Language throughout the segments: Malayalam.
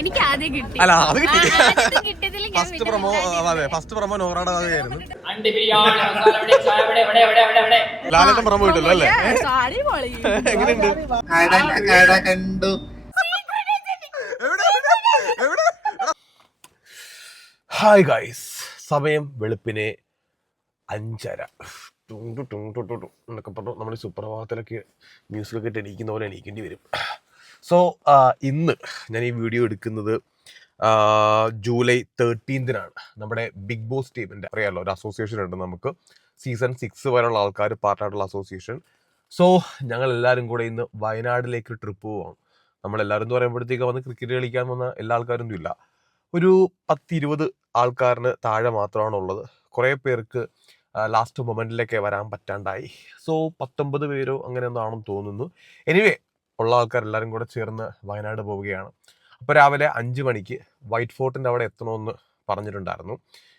എനിക്ക് ആദ്യം കിട്ടി. അല്ല അത് കിട്ടി. കിട്ടിയതിൽ ഫസ്റ്റ് പ്രൊമോ നോറാടെ ആയിരുന്നു. ലാലേട്ടൻ പ്രൊമോ കിട്ടല്ലോ അല്ലേ? എങ്ങനെയുണ്ട്? ഹായ് ഗൈസ്, സമയം വെളുപ്പിനെ 5:30 എന്നൊക്കെ പറഞ്ഞു. നമ്മൾ സുപ്രഭാതത്തിലൊക്കെ ന്യൂസിലൊക്കെ ഇട്ട് എണീക്കുന്ന പോലെ എണീക്കേണ്ടി വരും. സോ ഇന്ന് ഞാൻ ഈ വീഡിയോ എടുക്കുന്നത് ജൂലൈ 13 നമ്മുടെ ബിഗ് ബോസ് ടീമിൻ്റെ അറിയാമല്ലോ, ഒരു അസോസിയേഷൻ ഉണ്ട് നമുക്ക്. സീസൺ 6 വരെയുള്ള ആൾക്കാർ പാർട്ടായിട്ടുള്ള അസോസിയേഷൻ. സോ ഞങ്ങൾ എല്ലാവരും കൂടെ ഇന്ന് വയനാട്ടിലേക്ക് ട്രിപ്പ് പോവാം. നമ്മളെല്ലാവരും എന്ന് പറയുമ്പോഴത്തേക്ക് വന്ന് ക്രിക്കറ്റ് കളിക്കാൻ വന്ന എല്ലാ ആൾക്കാരൊന്നും ഇല്ല. ഒരു 10-20 ആൾക്കാരിന് താഴെ മാത്രമാണ് ഉള്ളത്. കുറേ പേർക്ക് ലാസ്റ്റ് മൊമെൻറ്റിലേക്ക് വരാൻ പറ്റാണ്ടായി. സോ 19 പേരോ അങ്ങനെ എന്താണെന്ന് തോന്നുന്നു. എനിവേ ഉള്ള ആൾക്കാരെല്ലാവരും കൂടെ ചേർന്ന് വയനാട് പോവുകയാണ്. അപ്പോൾ രാവിലെ 5 മണിക്ക് വൈറ്റ് ഫോർട്ടിൻ്റെ അവിടെ എത്തണമെന്ന് പറഞ്ഞിട്ടുണ്ടായിരുന്നു.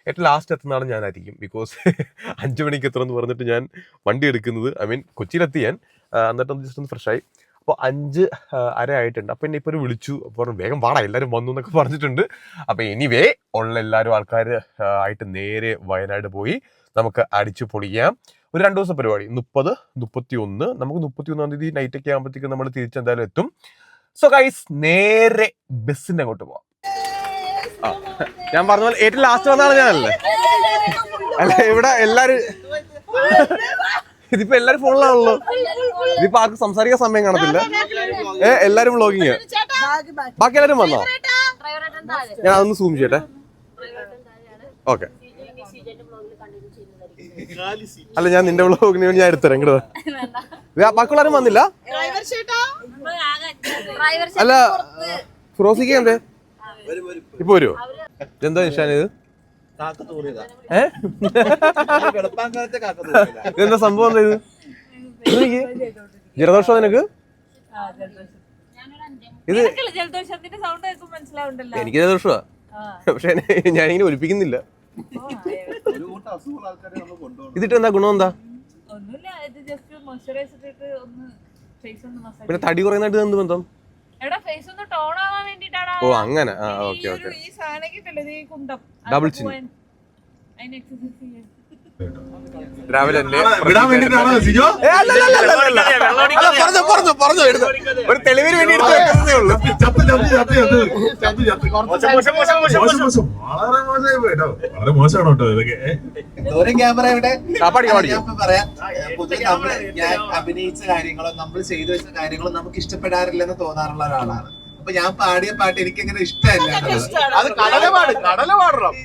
ഏറ്റവും ലാസ്റ്റ് എത്തുന്നതാണ് ഞാനായിരിക്കും. ബിക്കോസ് 5 മണിക്ക് എത്തണമെന്ന് പറഞ്ഞിട്ട് ഞാൻ വണ്ടി എടുക്കുന്നത്, കൊച്ചിയിലെത്തി ഞാൻ. എന്നിട്ടൊന്ന് ജസ്റ്റ് ഒന്ന് ഫ്രഷായി. അപ്പോൾ 5:30 ആയിട്ടുണ്ട്. അപ്പോൾ എന്നെ ഇപ്പോൾ വിളിച്ചു, അപ്പോൾ വേഗം വാടാ എല്ലാവരും വന്നു എന്നൊക്കെ പറഞ്ഞിട്ടുണ്ട്. അപ്പോൾ എനിവേ ഉള്ള എല്ലാവരും ആൾക്കാർ ആയിട്ട് നേരെ വയനാട് പോയി നമുക്ക് അടിച്ചു പൊളിക്കാം. ഒരു 2 ദിവസം പരിപാടി, 30, 31. നമുക്ക് 31-ാം തീയതി നൈറ്റൊക്കെ ആകുമ്പോഴത്തേക്കും നമ്മൾ തിരിച്ചെന്തായാലും എത്തും. സോ ഗൈസ്, നേരെ ബസ്സിൻ്റെ അങ്ങോട്ട് പോവാം. ഞാൻ പറഞ്ഞ പോലെ ഏറ്റവും ലാസ്റ്റ് വന്നാണ് ഞാനല്ലേ? അല്ല, ഇവിടെ എല്ലാരും ഇതിപ്പോ എല്ലാരും ഫോണിലാണല്ലോ. ഇതിപ്പോ ആർക്കും സംസാരിക്കാൻ സമയം കാണത്തില്ല. എല്ലാരും വ്ളോഗിങ്. ബാക്കി എല്ലാരും വന്നോ? ഞാൻ അതൊന്ന് സൂം ചെയ്യട്ടെ. ഓക്കെ. അല്ല, ഞാൻ നിന്റെ വ്ളോഗിന് വേണ്ടി ഞാൻ എടുത്തരാം. ഇങ്ങോട്ട് ബാക്കിയുള്ളവരും വന്നില്ല. അല്ല, ഫിറോസിക്ക് എന്തേ ഇപ്പൊ വരുമോ? എന്താ നിഷാൻ ഇത്? ഇതെന്താ സംഭവം? എന്താ ഇത്? ജലദോഷം നിനക്ക്? ഇത് എനിക്ക് ജലദോഷമാ, പക്ഷെ ഞാനിങ്ങനെ ഒലിപ്പിക്കുന്നില്ല. ഇതിട്ട് എന്താ ഗുണം? എന്താ പിന്നെ തടി കുറയുന്നതായിട്ട് എന്ത് ബന്ധം? ഓ അങ്ങനെ. Okay okay. ഡബിൾ ചിൻ രാവിലെ ഒരു തെളിവിന് വേണ്ടി വളരെ മോശമാണ് കേട്ടോ ഇതൊക്കെ. ക്യാമറ ഇവിടെ ഞാൻ അഭിനയിച്ച കാര്യങ്ങളും നമ്മൾ ചെയ്തു വെച്ച കാര്യങ്ങളും നമുക്ക് ഇഷ്ടപ്പെടാറില്ലെന്ന് തോന്നാറുള്ള ഒരാളാണ്. അപ്പൊ ഞാൻ പാടിയ പാട്ട് എനിക്കങ്ങനെ ഇഷ്ടമല്ല. അത് കടലപാട്, കടലപാടണം.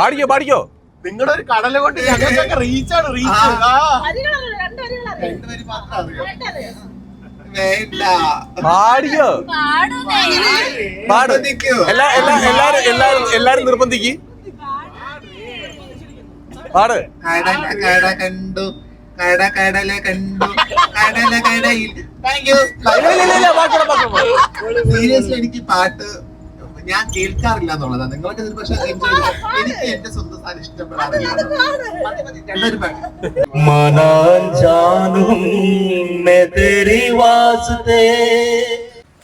പാടിക്കോ പാടിക്കോ. നിങ്ങളുടെ ഒരു കടല കൊണ്ട് ഞങ്ങൾക്കൊക്കെ റീച്ചാണ്. റീച്ച് പാടിക്കോ, പാടിക്കോ. എല്ലാരും നിർബന്ധിക്ക് പാട്. കടല കണ്ടു, കടല കണ്ടു, കടല കടയിൽ. സീരിയസ്ലി എനിക്ക് പാട്ട് ഞാൻ കേൾക്കാറില്ല എന്നുള്ളതാണ്. നിങ്ങൾക്ക് പക്ഷെ എനിക്ക് എന്റെ സ്വന്തം സാധനം ഇഷ്ടപ്പെടാറില്ല.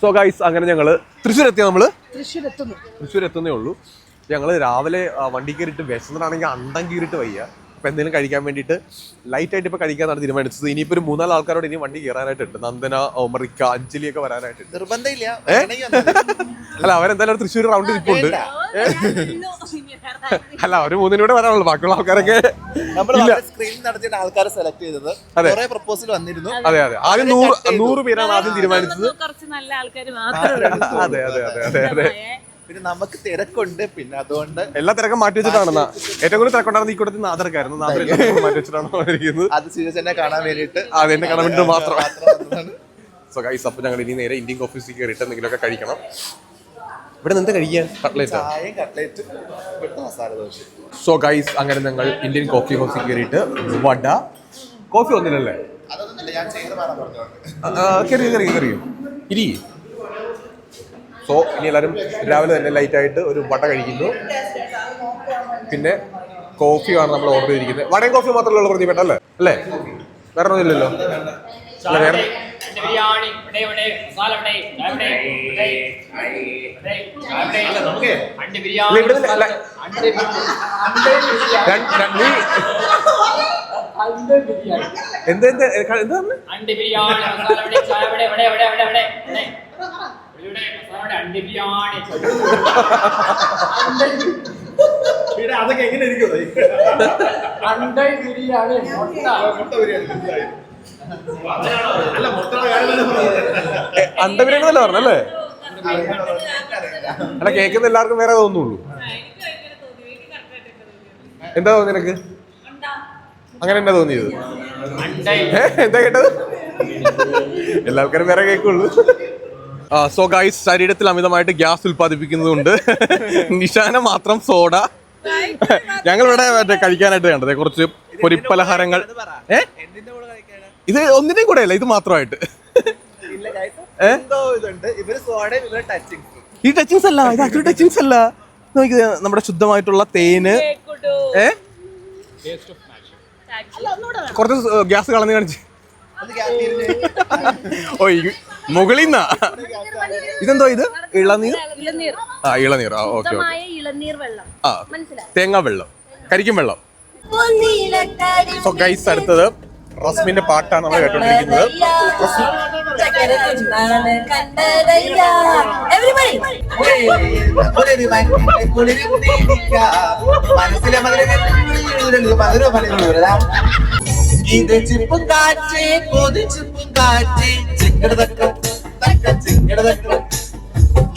സോ ഗൈസ്, അങ്ങനെ ഞങ്ങള് തൃശ്ശൂർ എത്തുന്നേ ഉള്ളൂ. ഞങ്ങള് രാവിലെ വണ്ടി കയറിയിട്ട് വിശന്നാണെങ്കിൽ അണ്ടം കീറിട്ട് വയ്യ. അപ്പൊ എന്തെങ്കിലും കഴിക്കാൻ വേണ്ടിയിട്ട് ലൈറ്റായിട്ട് ഇപ്പൊ കഴിക്കാന്നാണ് തീരുമാനിച്ചത്. ഇനിയിപ്പോ ഒരു 3-4 ആൾക്കാരോട് ഇനി വണ്ടി കയറാനായിട്ടുണ്ട്. നന്ദന, ഒമറിക്ക, അഞ്ജലി ഒക്കെ വരാനായിട്ടുണ്ട്. നിർബന്ധമില്ല. അല്ല, അവരെന്തായാലും തൃശ്ശൂർ റൗണ്ട് ഇരിപ്പുണ്ട്. അല്ല, അവര് 3 വരാനുള്ളൂ. ബാക്കിയുള്ള ആൾക്കാരൊക്കെ സ്ക്രീൻ നടത്തിയിട്ട് ആൾക്കാരെ സെലക്ട് ചെയ്തത്. പ്രപ്പോസൽ വന്നിരുന്നു. അതെ അതെ. ആദ്യം 100 പേരാണ് ആദ്യം തീരുമാനിച്ചത്. അതെ അതെ അതെ അതെ അതെ. പിന്നെ നമുക്ക് തിരക്കുണ്ട്, പിന്നെ അതുകൊണ്ട് എല്ലാ തിരക്കും മാറ്റി വെച്ചിട്ടാണ്. ഏറ്റവും കൂടുതൽ തിരക്കുണ്ടായിരുന്ന ഈ കൂട്ടത്തിൽ നാദർക്കായിരുന്നു. നാദർ മാറ്റി വെച്ചിട്ടാണ് ഇരിക്കുന്നത്. അത് സീരിയസ് കാണാൻ വേണ്ടിയിട്ട്, അതെന്നെ കാണാൻ വേണ്ടി മാത്രം. സോ ഗൈസ്, അപ്പൊ ഞങ്ങൾ ഇനി നേരെ ഇന്ത്യൻ ഓഫീസിൽ കയറിയിട്ട് എന്തെങ്കിലുമൊക്കെ കഴിക്കണം. ഇവിടെ നിന്ന് കഴിക്കാൻ കട്ട്ലേറ്റ്. സോ ഗൈസ്, അങ്ങനെ ഞങ്ങൾ ഇന്ത്യൻ കോഫി ഹൗസിൽ കയറിയിട്ട് വട, കോഫി ഒന്നില്ലല്ലേ? കയറിയോ ഇരി. സോ ഇനി എല്ലാവരും രാവിലെ തന്നെ ലൈറ്റായിട്ട് ഒരു വട കഴിക്കുന്നു. പിന്നെ കോഫിയാണ് നമ്മൾ ഓർഡർ ചെയ്തിരിക്കുന്നത്. വടയും കോഫി മാത്രമല്ല പ്രതിപ്പെട്ട അല്ലേ? വേറെ ഒന്നുമില്ലല്ലോ. അല്ല വേറെ എന്താ അതൊക്കെ എങ്ങനെ ഇരിക്കും? അണ്ട ബിരിയാണി എന്നല്ല പറഞ്ഞല്ലേ? അല്ല കേൾക്കുന്ന എല്ലാവർക്കും വേറെ തോന്നുള്ളൂ. എന്താ തോന്നി നിനക്ക്? അങ്ങനെ എന്നാ തോന്നിയത്? എന്താ കേട്ടത്? എല്ലാവർക്കും വേറെ കേൾക്കുള്ളൂ. സോ ഗൈസ്, ശരീരത്തിൽ അമിതമായിട്ട് ഗ്യാസ് ഉൽപ്പാദിപ്പിക്കുന്നതുകൊണ്ട് നിഷാന മാത്രം സോഡ. ഞങ്ങളിവിടെ മറ്റേ കഴിക്കാനായിട്ട് കണ്ടത് കുറച്ച് പൊരിപ്പലഹാരങ്ങൾ. ഇത് ഒന്നിന്റെയും കൂടെ അല്ല, ഇത് മാത്രമായിട്ട്. ഈ ടച്ചിങ്സ് അല്ല, ഇത് ആക്ച്വലി ടച്ചിങ്സ് അല്ല. നോക്കി, നമ്മുടെ ശുദ്ധമായിട്ടുള്ള തേന്. കുറച്ച് ഗ്യാസ് കളഞ്ഞ് കാണിച്ച്. ഓ മുകളിൽ നിന്നാ. ഇതെന്തോ ഇത്? ഇളനീർ. ഇളനീർ. ഓക്കെ. തേങ്ങാ വെള്ളം, കരിക്കും വെള്ളം. സോ ഗൈസ്, അടുത്തത് റസ്മിന്റെ പാട്ടാണ് നമ്മൾ കേട്ടോണ്ടിരിക്കുന്നത്. ഇത് ചിപ്പും കാറ്റ് കൊതിച്ചിപ്പും കാറ്റ്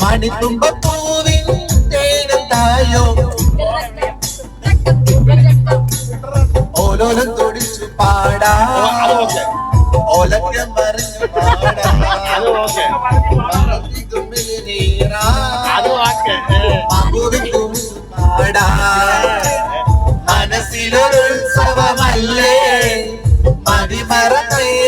മണിത്തുമ്പൂവിൻ തേനും തായോ ഓലോലം തൊടിച്ചു പാടാ ഓലക്കം മറിഞ്ഞു പാടാ പാടാ മനസ്സിലൊരുത്സവമല്ലേ മതിമറന്നേറുകയല്ലേ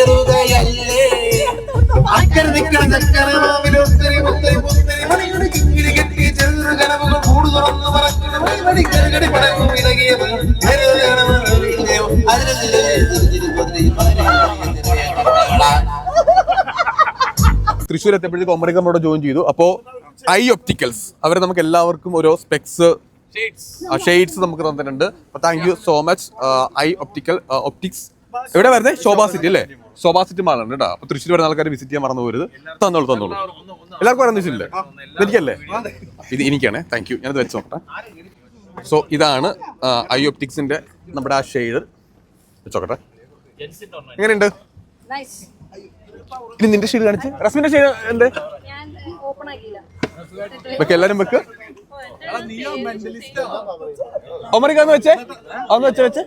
അക്കരെ നിക്കണ ചക്കര മാവിലെ ഒത്തിരി മുത്തരി മുത്തരി മണിയുടെ കിങ്ങിരി കെട്ടി ചെറു കനവുകൾ കൂട് തുറന്നു പറക്കണി കരുകടി പടങ്ങും ഇളകിയ തൃശ്ശൂർ എത്തിയപ്പോഴത്തേക്ക് ഒമറിക നമ്മളോട് ജോയിൻ ചെയ്തു. അപ്പോ ഐ ഒപ്റ്റിക്കൽസ് അവർ നമുക്ക് എല്ലാവർക്കും ഓരോ സ്പെക്സ് ഷെയ്ഡ്സ് നമുക്ക് തന്നിട്ടുണ്ട്. അപ്പൊ thank you so much I optics. എവിടെ വരുന്നത്? ശോഭാ സിറ്റി അല്ലേ? ശോഭാ സിറ്റി മാളുണ്ട് കേട്ടോ. അപ്പൊ തൃശ്ശൂർ വരുന്ന ആൾക്കാർ വിസിറ്റ് ചെയ്യാൻ മറന്നു പോരുത്. തന്നോളൂ. എല്ലാവർക്കും പറയാൻ വെച്ചില്ലേ? എനിക്കല്ലേ? ഇത് എനിക്കാണ്. Thank you. ഞാനത് വെച്ച് നോക്കട്ടെ. സോ ഇതാണ് ഐ ഒപ്റ്റിക്സിന്റെ നമ്മുടെ ആ ഷെയ്ഡ്. വെച്ചോക്കട്ടെ, എങ്ങനെയുണ്ട്? ഇനി നിന്റെ ഷെയ്ഡ് കാണിച്ച്. റസ്മിന്റെ ഷെയ്ഡ് എന്ത്? വെക്ക്, എല്ലാരും വെക്ക്. ഒമറിക്കാന്ന് വെച്ചേ, അന്ന് വെച്ചേ.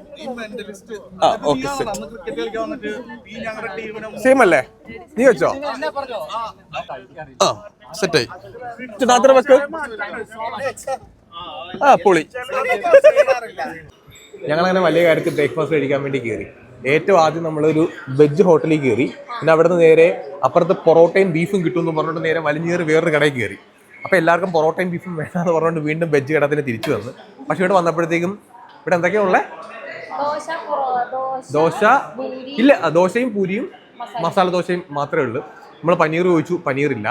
ആ ഓക്കെ, സെയിം അല്ലേ? നീ വെച്ചോ? ആ സെറ്റായി. മാത്രം വെക്ക്. ആ പൊളി. ഞങ്ങളങ്ങനെ വലിയ കാര്യത്തിൽ ബ്രേക്ക്ഫാസ്റ്റ് കഴിക്കാൻ വേണ്ടി കയറി. ഏറ്റവും ആദ്യം നമ്മളൊരു വെജ് ഹോട്ടലിൽ കയറി. പിന്നെ അവിടെ നിന്ന് നേരെ അപ്പുറത്ത് പൊറോട്ടയും ബീഫും കിട്ടുമെന്ന് പറഞ്ഞിട്ട് നേരെ വലിഞ്ഞേറി വേറൊരു കടയിൽ കയറി. അപ്പോൾ എല്ലാവർക്കും പൊറോട്ടയും ബീഫും വേണമെന്ന് പറഞ്ഞുകൊണ്ട് വീണ്ടും വെജ് കടത്തിന് തിരിച്ചു വന്നു. പക്ഷെ ഇവിടെ വന്നപ്പോഴത്തേക്കും ഇവിടെ എന്തൊക്കെയാ ഉള്ളത്? ദോശ ഇല്ല, ദോശയും പൂരിയും മസാല ദോശയും മാത്രമേ ഉള്ളൂ. നമ്മൾ പനീർ ചോദിച്ചു, പനീറില്ല.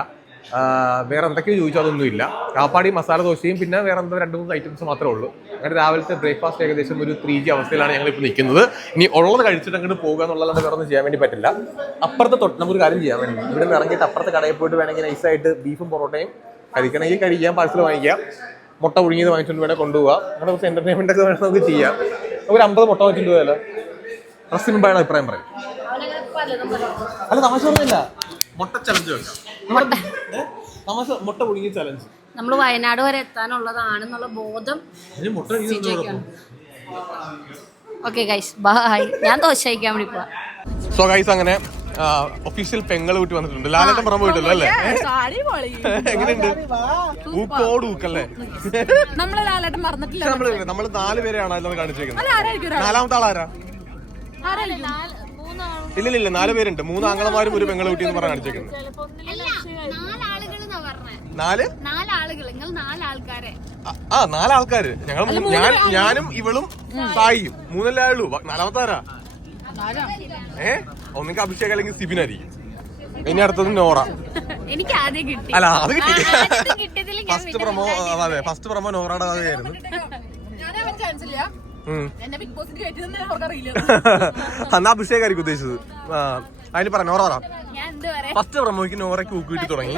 വേറെ എന്തൊക്കെയോ ചോദിച്ചു, അതൊന്നുമില്ല. കാപ്പാടി മസാല ദോശയും പിന്നെ വേറെ എന്തോ 2-3 ഐറ്റംസ് മാത്രമേ ഉള്ളൂ. അങ്ങനെ രാവിലത്തെ ബ്രേക്ക്ഫാസ്റ്റ് ഏകദേശം ഒരു 3G അവസ്ഥയിലാണ് ഞങ്ങളിപ്പോൾ നിൽക്കുന്നത്. ഇനി ഉള്ളത് കഴിച്ചിട്ട് അങ്ങോട്ട് പോകുക എന്നുള്ളതാണ്, വേറെ ഒന്നും ചെയ്യാൻ വേണ്ടി പറ്റില്ല. അപ്പുറത്തെ നമുക്കൊരു കാര്യം ചെയ്യാൻ വേണ്ടി ഇവിടെ നിന്ന് ഇറങ്ങിയിട്ട് അപ്പുറത്തെ കടയിൽ പോയിട്ട് വേണമെങ്കിൽ നൈസായിട്ട് ബീഫും പൊറോട്ടയും കഴിക്കണമെങ്കിൽ കഴിക്കാം, പാഴ്സൽ വാങ്ങിക്കാം. മുട്ട പുഴുങ്ങിയത് വാങ്ങിച്ചുകൊണ്ട് വേണേൽ കൊണ്ടുപോകാം. അങ്ങനെ കുറച്ച് എന്റർടൈൻമെന്റ് ഒക്കെ വേണമെങ്കിൽ നമുക്ക് ചെയ്യാം. ഒരു 50 മുട്ട വാങ്ങിച്ചിട്ട് പോയാലോ? റസ്മിനുമ്പാണ് അഭിപ്രായം പറയും. അല്ല തമാശ പറഞ്ഞില്ല, മുട്ട ചലഞ്ച് വെക്കാം. മുട്ട പുഴുങ്ങി ചലഞ്ച്. നമ്മൾ വയനാട് വരെ എത്താനുള്ളതാണെന്നുള്ള ബോധം. Okay guys, bye. ഞാൻ ദോശ കഴിക്കാൻ വേണ്ടി പോവാ. സോ ഗൈസ്, അങ്ങനെ ഒഫീഷ്യൽ പെങ്ങൾ കൂട്ടി വന്നിട്ടുണ്ട്. ലാലേട്ടൻ പറമ്പ് പോയിട്ടല്ലോ അല്ലേ? എങ്ങനെയുണ്ട്? ഊക്കോട് ഊക്കല്ലേ? നമ്മള് ലാലേട്ടൻ മറന്നിട്ടില്ല. നമ്മള് 4 പേരെയാണ് അതിലൊന്ന് കാണിച്ചേക്കുന്നത്. 4ാമത്തെ ആളാരാ? ഇല്ലില്ല, 4 പേരുണ്ട്. 3 ആങ്ങളമാരും ഒരു പെങ്ങൾ കൂട്ടി എന്ന് പറഞ്ഞാൽ കാണിച്ചേക്കുന്നത്. 4 ആൾക്കാര്. ഞാനും ഇവളും സായിയും 3 ഉള്ളൂ. 4ാമത്തെ ആരാ? ഒന്നെങ്കിൽ അഭിഷേക് അല്ലെങ്കിൽ സിബിനായിരിക്കും. ഇനി അടുത്തത് നോറ. എനിക്ക് ആദ്യം കിട്ടി. അല്ല അത് കിട്ടി. കിട്ടിയതിൽ ഫസ്റ്റ് പ്രൊമോ നോറയുടെ കഥയായിരുന്നു. അന്ന് അഭിഷേക് ആയിരിക്കും ഉദ്ദേശിച്ചത്. അതിന് പറ നോറ ഫസ്റ്റ് പ്രൊമോയ്ക്ക് നോറയ്ക്ക് ഊക്ക് കിട്ടി തുടങ്ങി.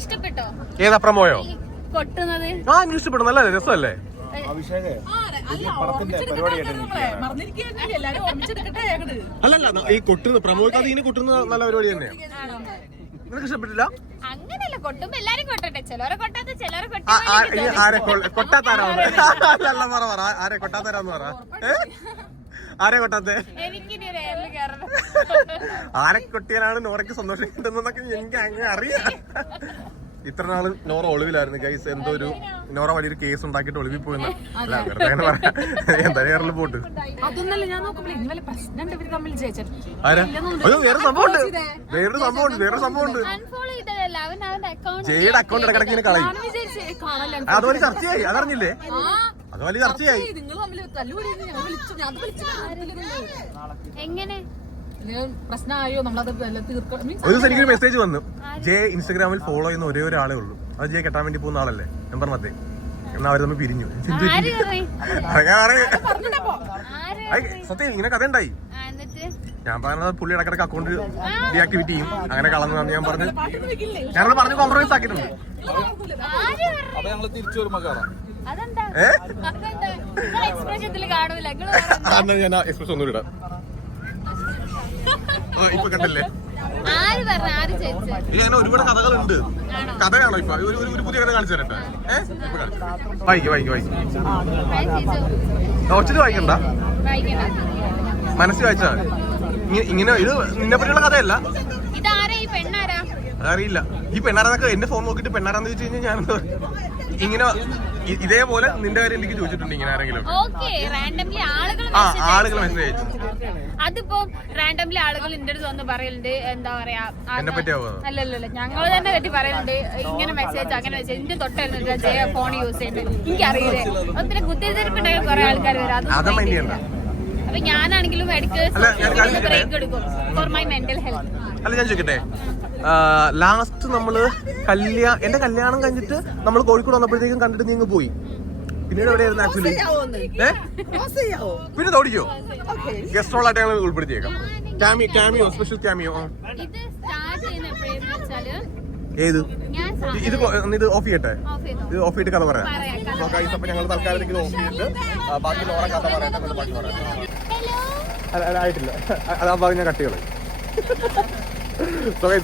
ഇഷ്ടപ്പെട്ടോ ഏതാ പ്രൊമോയോ? കൊട്ടുന്നത് എനിക്ക് ഇഷ്ടപ്പെടും. നല്ല രസമല്ലേ? അല്ലല്ല ഈ കൊട്ടുന്ന പ്രൊമോയ്ക്ക് അത് ഇങ്ങനെ കൊട്ടുന്ന നല്ല പരിപാടി തന്നെയാണ്. നിനക്ക് ഇഷ്ടപ്പെട്ടില്ല? അങ്ങനല്ല, കൊട്ടുമ്പോ എല്ലാരും കൊട്ടട്ടെ. ചിലരെ കൊട്ടാത്ത ചിലരെ കൊട്ടാത്താരാന്ന് പറ. ആരെ കൊട്ടാത്താരാന്ന് പറ. ആരെ കൊട്ടാത്തെ? ആരെ കൊട്ടിയാലാണ് നോറയ്ക്ക് സന്തോഷം കിട്ടുന്നതൊക്കെ എനിക്ക് അങ്ങനെ അറിയാം. ഇത്ര നാള് നോറ ഒളിവിലായിരുന്നു ഗൈസ്. എന്തോ ഒരു നോറ വലിയൊരു കേസ് ഉണ്ടാക്കിയിട്ട് ഒളിവിൽ പോയെന്ന്. അല്ല വെറുതെ അങ്ങനെ പറയാം. എന്താ കേരള പോട്ട് വേറൊരു സംഭവമുണ്ട്. ജയുടെ അക്കൗണ്ട് ഇടക്കിടക്ക് ഇങ്ങനെ കളയും. അതുപോലെ ചർച്ചയായി. അതറിഞ്ഞില്ലേ? അതുപോലെ ചർച്ചയായി. എങ്ങനെ പ്രശ്നമായോ നമ്മളത് തീർക്കണം. ഒരു ദിവസം എനിക്കൊരു മെസ്സേജ് വന്നു. ജെ ഇൻസ്റ്റാഗ്രാമിൽ ഫോളോ ചെയ്യുന്ന ഒരേ ഒരാളേ ഉള്ളൂ. അത് ജെ കെട്ടാൻ വേണ്ടി പോകുന്ന ആളല്ലേ. ഞാൻ പറഞ്ഞേ എന്നാ അവര് തമ്മിൽ പിരിഞ്ഞു. സത്യം ഇങ്ങനെ കഥ ഉണ്ടായി. ഞാൻ പറഞ്ഞത് പുള്ളി ഇടക്കിടക്ക് അക്കൗണ്ട് ഡീആക്ടിവേറ്റ് ചെയ്യും. അങ്ങനെ കളഞ്ഞു ഞാൻ പറഞ്ഞു. ഞങ്ങൾ പറഞ്ഞു കോംപ്രമൈസ് ആക്കിയിട്ടുണ്ട്. ഞാൻ എക്സ്പ്രസ് ഒന്നും ഇടാം. ഇപ്പൊ കണ്ടല്ലേ ഇങ്ങനെ ഒരുപാട് കഥകളുണ്ട്. കഥയാണോ ഇപ്പൊ? ഒരു പുതിയ കഥ കാണിച്ചു തരട്ടെ. വായിക്കും ഒച്ചിട്ട് വായിക്കണ്ട, മനസ്സിൽ വായിച്ചാ ഇങ്ങനെ. ഇത് നിന്നെ പറ്റിയുള്ള കഥയല്ല. അറിയില്ല ഈ പെണ്ണാരാന്നൊക്കെ എന്റെ ഫോൺ നോക്കിട്ട് പെണ്ണാരാന്ന് ചോദിച്ചു കഴിഞ്ഞാൽ ഞാൻ ഇങ്ങനെ ഇതേപോലെ നിന്റെ കാര്യം എനിക്ക് ചോദിച്ചിട്ടുണ്ട്. ഇങ്ങനെ ആരെങ്കിലും ആളുകൾ മെസ്സേജ് അയച്ചു. അതിപ്പോ റാൻഡംലി ആളുകൾ എന്റെ അടുത്ത് വന്ന് പറയലുണ്ട്. എന്താ പറയാ, എന്നെ പറ്റിയാവോ? അല്ലല്ല ഞങ്ങൾ തന്നെ പറ്റി പറയുന്നുണ്ട്. ഇങ്ങനെ മെസ്സേജ് അങ്ങനെ മെസ്സേജ് എന്റെ തൊട്ടായിരുന്നു ജയ ഫോൺ യൂസ് ചെയ്യുന്നത്. എനിക്കറിയില്ലേ. പിന്നെ കുത്തിരിപ്പിണ്ടായ കുറെ ആൾക്കാർ വരും. അപ്പൊ ഞാനാണെങ്കിലും ഇടയ്ക്ക് ബ്രേക്ക് എടുക്കും ഫോർ മൈ മെന്റൽ ഹെൽത്ത്. അല്ല ഞാൻ ചോദിക്കട്ടെ, ലാസ്റ്റ് നമ്മള് എന്റെ കല്യാണം കഴിഞ്ഞിട്ട് നമ്മൾ കോഴിക്കോട് വന്നപ്പോഴത്തേക്കും കണ്ടിട്ട് നീ പോയി. പിന്നീട് എവിടെയായിരുന്നു ആക്ച്വലി? പിന്നെ തോടിക്കോ ഗസ്റ്റ് റോൾ ആയിട്ട് ഞങ്ങൾ ഉൾപ്പെടുത്തിയേക്കാം. Cameo, special cameo. ഏത് ഇത് ഓഫ് ചെയ്യട്ടെ? ഇത് ഓഫ് ചെയ്തിട്ട് കഥ പറയാം. അപ്പൊ ഞങ്ങൾ തൽക്കാലം ഇത് ഓഫ് ചെയ്തിട്ട് ബാക്കി ലോറ കഥ പറയട്ടെ. ബാക്കി പറയാം. ആയിട്ടില്ല, അതാ ഭാഗം ഞാൻ കട്ട് ചെയ്യണം.